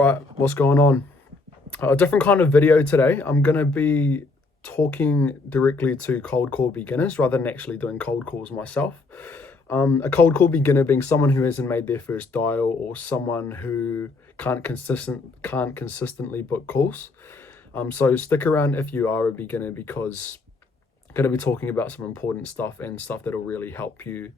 Right, what's going on? A different kind of video today. I'm going to be talking directly to cold call beginners rather than actually doing cold calls myself. A cold call beginner being someone who hasn't made their first dial or someone who can't consistently book calls. So stick around if you are a beginner because I'm going to be talking about some important stuff and stuff that'll really help you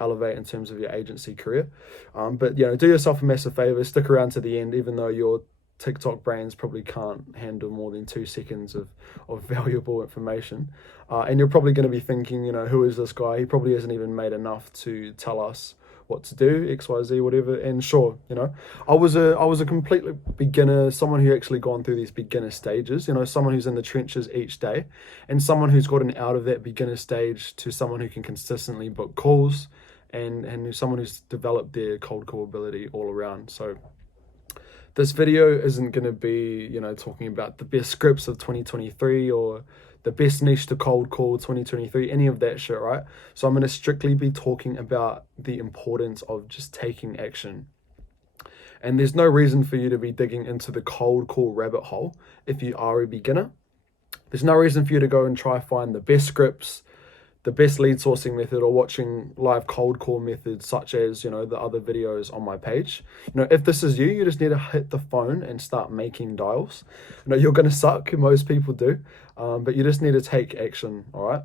elevate in terms of your agency career. But do yourself a massive favor, stick around to the end, even though your TikTok brains probably can't handle more than 2 seconds of valuable information. And you're probably going to be thinking, who is this guy? He probably hasn't even made enough to tell us what to do, XYZ, whatever. And sure, I was a completely beginner, someone who actually gone through these beginner stages, someone who's in the trenches each day, and someone who's gotten out of that beginner stage to someone who can consistently book calls, and someone who's developed their cold call ability all around. So this video isn't going to be, talking about the best scripts of 2023 or the best niche to cold call 2023, any of that shit, right? So I'm going to strictly be talking about the importance of just taking action. And there's no reason for you to be digging into the cold call rabbit hole if you are a beginner. There's no reason for you to go and try find the best scripts, the best lead sourcing method, or watching live cold call methods such as, the other videos on my page. If this is you, you just need to hit the phone and start making dials. You're going to suck, most people do, but you just need to take action, all right?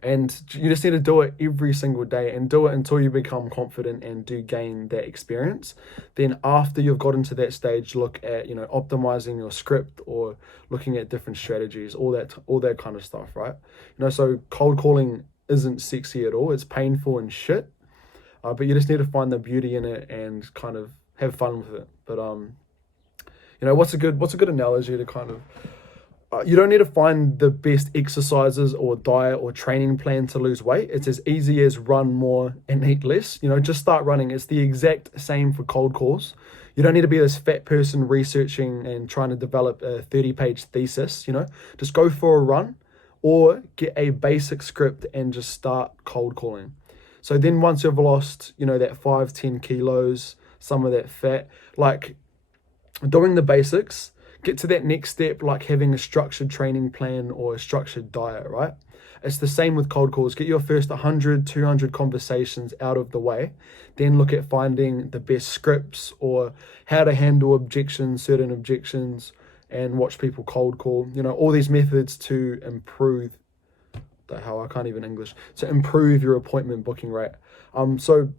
And you just need to do it every single day and do it until you become confident and do gain that experience. Then after you've gotten to that stage, look at, optimizing your script or looking at different strategies, all that kind of stuff, right? So cold calling isn't sexy at all. It's painful and shit. But you just need to find the beauty in it and kind of have fun with it. But what's a good analogy to kind of you don't need to find the best exercises or diet or training plan to lose weight. It's as easy as run more and eat less. Just start running. It's the exact same for cold calls. You don't need to be this fat person researching and trying to develop a 30-page thesis. Just go for a run or get a basic script and just start cold calling. So then once you've lost, that 5-10 kilos, some of that fat, like doing the basics, get to that next step, like having a structured training plan or a structured diet, right? It's the same with cold calls. Get your first 100, 200 conversations out of the way. Then look at finding the best scripts or how to handle certain objections, and watch people cold call. All these methods to improve to improve your appointment booking rate. So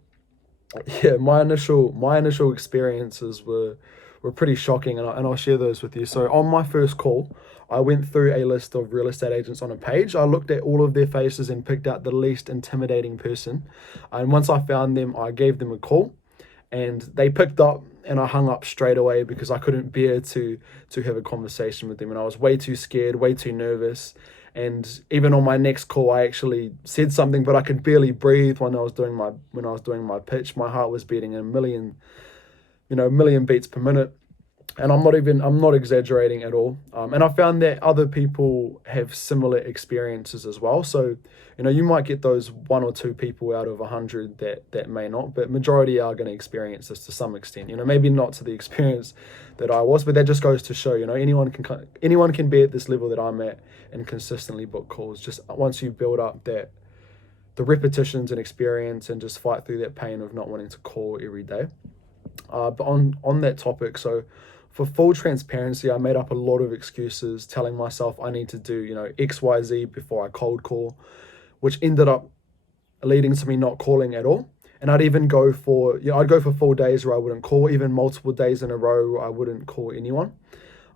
yeah, my initial experiences were pretty shocking, and I'll share those with you. So on my first call, I went through a list of real estate agents on a page. I looked at all of their faces and picked out the least intimidating person. And once I found them, I gave them a call, and they picked up, and I hung up straight away because I couldn't bear to have a conversation with them. And I was way too scared, way too nervous. And even on my next call, I actually said something, but I could barely breathe when I was doing my pitch. My heart was beating a million beats per minute. And I'm not exaggerating at all. And I found that other people have similar experiences as well. So, you might get those 1 or 2 people out of 100 that may not, but majority are going to experience this to some extent. Maybe not to the experience that I was, but that just goes to show, anyone can be at this level that I'm at and consistently book calls. Just once you build up the repetitions and experience and just fight through that pain of not wanting to call every day. But on that topic, so for full transparency, I made up a lot of excuses telling myself I need to do, X, Y, Z before I cold call, which ended up leading to me not calling at all. And I'd even go for, I'd go for full days where I wouldn't call, even multiple days in a row where I wouldn't call anyone.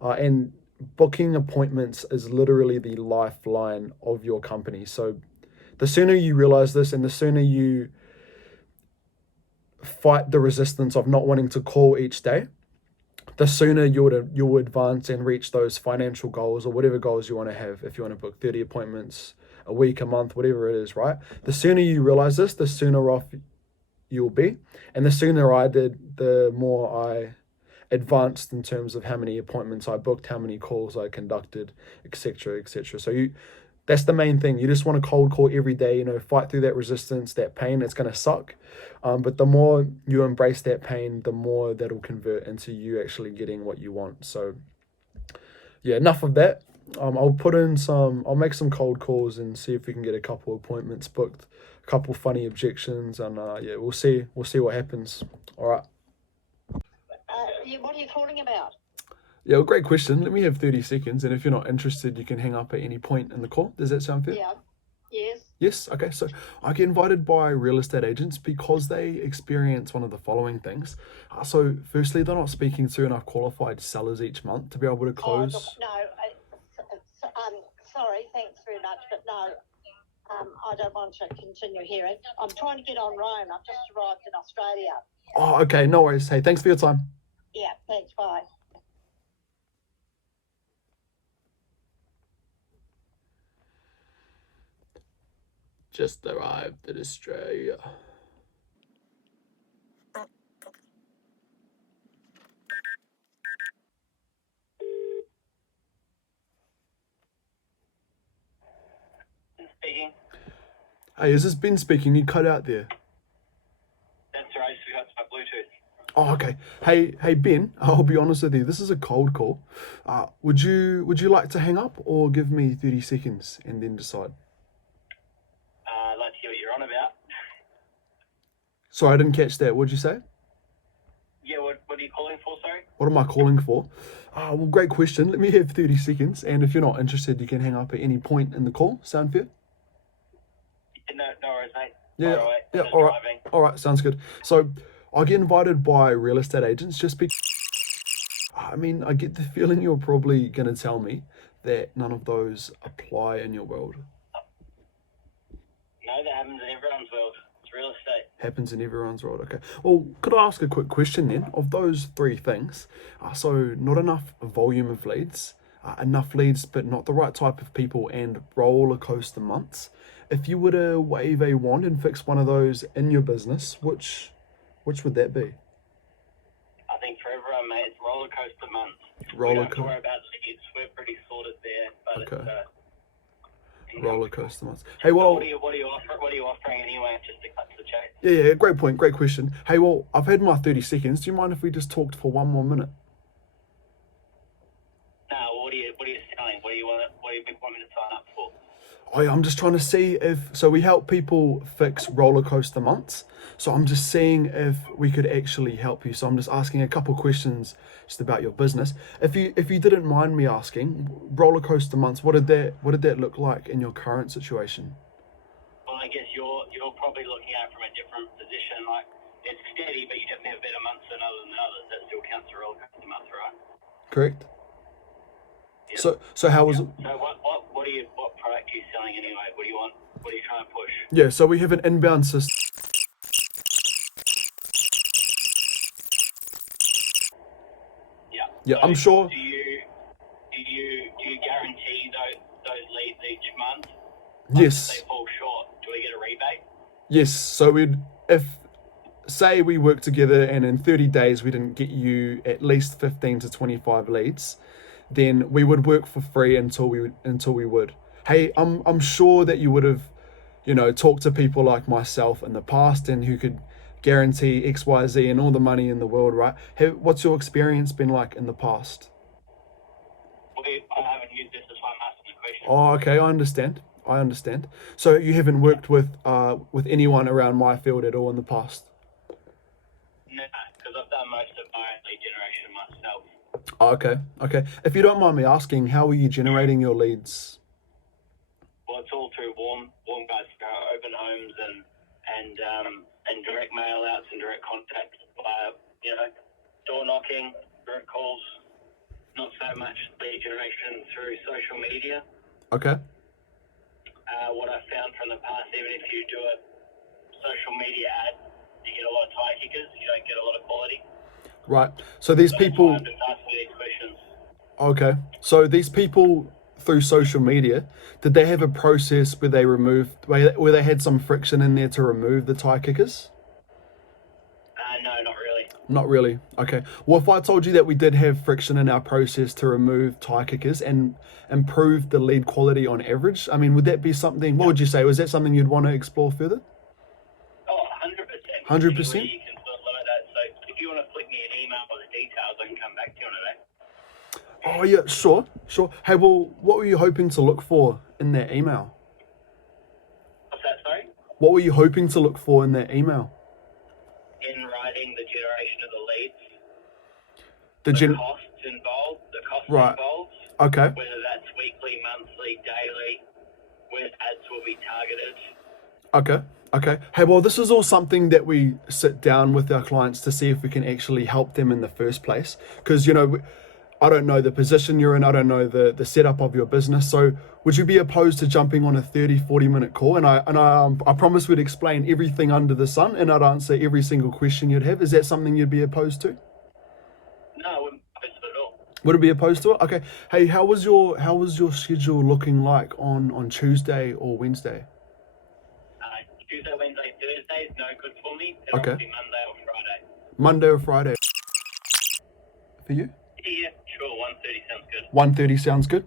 And booking appointments is literally the lifeline of your company. So the sooner you realize this and the sooner you fight the resistance of not wanting to call each day, the sooner you'll advance and reach those financial goals or whatever goals you want to have. If you want to book 30 appointments a week, a month, whatever it is, right? The sooner you realize this, the sooner off you'll be. And the sooner I did, the more I advanced in terms of how many appointments I booked, how many calls I conducted, etc., etc. So That's the main thing. You just want to cold call every day, fight through that resistance, that pain. It's going to suck. But the more you embrace that pain, the more that'll convert into you actually getting what you want. So, yeah, enough of that. I'll make some cold calls and see if we can get a couple appointments booked, a couple funny objections, and yeah, we'll see what happens. All right. What are you calling about? Yeah, well, great question. Let me have 30 seconds, and if you're not interested, you can hang up at any point in the call. Does that sound fair? Yeah. Yes. Yes? Okay, so I get invited by real estate agents because they experience one of the following things. So, firstly, they're not speaking to enough qualified sellers each month to be able to close. Look, no. Sorry. Thanks very much, but no. I don't want to continue hearing. I'm trying to get on Rome. I've just arrived in Australia. Oh, okay, no worries. Hey, thanks for your time. Yeah. Thanks. Bye. Just arrived in Australia. Speaking. Hey, is this Ben speaking? You cut out there. That's right. So that's my Bluetooth. Oh, okay. Hey Ben, I'll be honest with you. This is a cold call. Would you like to hang up or give me 30 seconds and then decide? I'd like to hear what you're on about. Sorry, I didn't catch that. What'd you say? Yeah, what are you calling for, sorry? What am I calling for? Well, great question. Let me have 30 seconds, and if you're not interested, you can hang up at any point in the call. Sound fair? No worries, mate. Yeah, Fire away. yeah, I'm just all right. driving. All right, sounds good. So I get invited by real estate agents just because, I mean, I get the feeling you're probably going to tell me that none of those apply in your world. No, that happens in everyone's world. It's real estate. Happens in everyone's world. Okay. Well, could I ask a quick question then? Of those three things, so not enough volume of leads, enough leads but not the right type of people, and roller coaster months. If you were to wave a wand and fix one of those in your business, which would that be? I think for everyone, mate, it's roller coaster months. We Roller don't have to coaster. worry about leads. We're pretty sorted there. But Okay. it's, Roller coaster months. Hey, well, What are you offering anyway? Just to cut to the chase. yeah, great point, great question. Hey, well, I've had my 30 seconds. Do you mind if we just talked for one more minute? No, what are you selling? What do you want me to sign up for? Oh, yeah, I'm just trying to see so we help people fix roller coaster months. So I'm just seeing if we could actually help you. So I'm just asking a couple questions just about your business. If you didn't mind me asking, roller coaster months, what did that look like in your current situation? Well, I guess you're probably looking at it from a different position. Like, it's steady, but you definitely have better months than others. That still counts for roller coaster months, right? Correct. Yeah. So how was it? So what product are you selling anyway? What do you want? What are you trying to push? Yeah, so we have an inbound system. Yeah. Yeah, So I'm sure. Do you guarantee those leads each month? If Yes. they fall short, do we get a rebate? Yes. So if say we work together and in 30 days we didn't get you at least 15 to 25 leads, then we would work for free until we would. Hey, I'm sure that you would have, talked to people like myself in the past and who could guarantee X, Y, Z and all the money in the world, right? Hey, what's your experience been like in the past? I haven't used this, that's why I'm asking the question. Oh, okay, I understand. So you haven't worked with anyone around my field at all in the past? No, because I've done most of my own lead generation myself. Oh, okay. If you don't mind me asking, how are you generating your leads? Well, it's all through warm guys, open homes and direct mail outs and direct contact via, door knocking, direct calls. Not so much lead generation through social media. Okay. What I've found from the past, even if you do a social media ad, you get a lot of tire kickers. You don't get a lot of quality. Right. So these So that's why people. I'm just asking you these questions. Okay. So these people through social media, did they have a process where they had some friction in there to remove the tire kickers? No, not really. Not really. Okay. Well, if I told you that we did have friction in our process to remove tire kickers and improve the lead quality on average, I mean, would that be something? What would you say? Was that something you'd want to explore further? Oh, 100%. 100%? You can sort of limit that. So if you want to flick me an email with the details, I can come back to you on it. Oh yeah, sure, sure. Hey, well, what were you hoping to look for in that email? What's that, sorry? What were you hoping to look for in that email? In writing, the generation of the leads, The the costs involved, Right. involved, Okay. whether that's weekly, monthly, daily, where ads will be targeted. Okay. Okay. Hey, well, this is all something that we sit down with our clients to see if we can actually help them in the first place. Because, I don't know the position you're in. I don't know the setup of your business. So would you be opposed to jumping on a 30, 40-minute call? And I promise we'd explain everything under the sun and I'd answer every single question you'd have. Is that something you'd be opposed to? No, I wouldn't post it at all. Would it be opposed to it? Okay. Hey, how was your schedule looking like on Tuesday or Wednesday? Tuesday, Wednesday, Thursday is no good for me. It'll Okay. be Monday or Friday. Monday or Friday? For you? Yeah, sure. 1:30 sounds good. 1:30 sounds good.